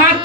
হাত